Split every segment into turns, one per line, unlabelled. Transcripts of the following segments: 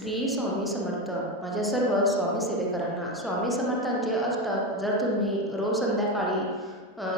श्री स्वामी समर्थ. माझ्या सर्व स्वामी सेवेकरांना स्वामी समर्थांचे अष्टक जर तुम्ही रोज संध्याकाळी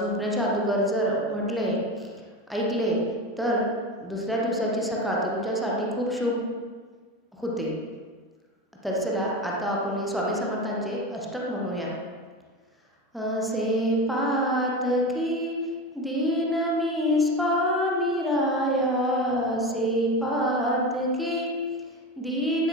झोपण्याच्या अगोदर जर म्हटले ऐकले तर दुसऱ्या दिवसाची सकाळ तुमच्यासाठी खूप शुभ होते. तर चला आता आपण स्वामी समर्थांचे अष्टक म्हणूया. असे पातकी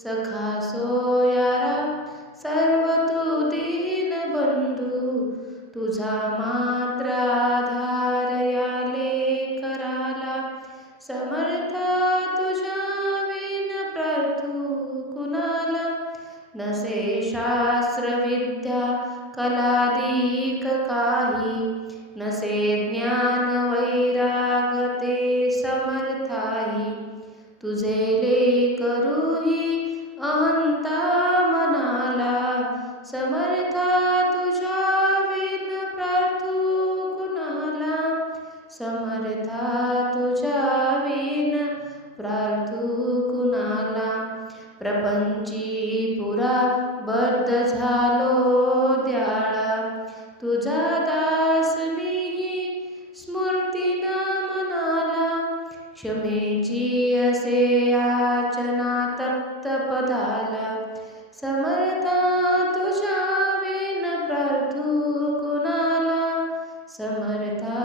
सखा सोयारा सर्व तू दीन बंधू तुझा मात्र आधार याले कराला समर्थ तुझ्या विन प्रथू कुणाला? नसे शास्त्र विद्या कलादिक काही नसे ज्ञान समर्था तुझ्या विन प्रार्थू कुणाला प्रपंची पुरा बद्ध झालो द्याळा. तुझा दास मीही स्मृती न मनाला क्षमेची असे याचना तप्त पदाला. समर्था तुझ्या विन प्रार्थू कुणाला समर्था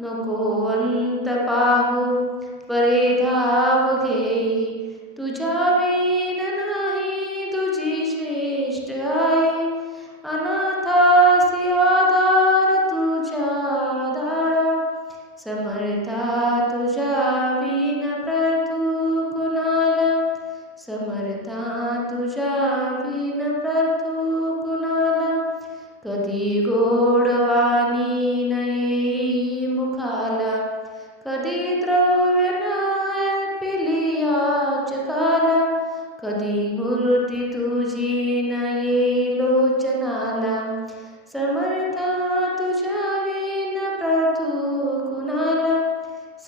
नको अंत पाहू परे धाव घेई तुझ्या वेन नाही तुझी श्रेष्ठ आहे. अनाथासी आधार तुझ्या धारा समर्था तुझ्या विन प्रथू कुणाला समर्था तुझ्या विन प्रथू कधी गोडवाणी नये मुखाला कधी द्रव्य नाही पिली चकाला कधी मूर्ती तुझी नये लोचनाला समर्था तुझ्या विन प्रथू कुणाला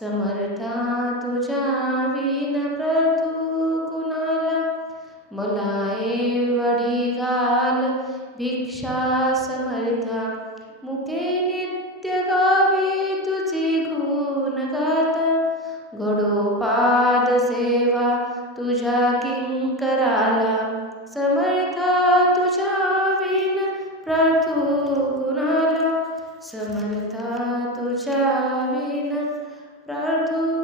समर्था तुझ्या विन प्रथू कुणाला मला एवढी घाल भिक्षा समर्था। मुखे नित्य गावी तुझी गुण गाता। गडोपाद सेवा तुझ्या किंकराला। समर्था तुझ्या विन प्रार्थू कुणाला समर्था तुझ्या विन प्रार्थू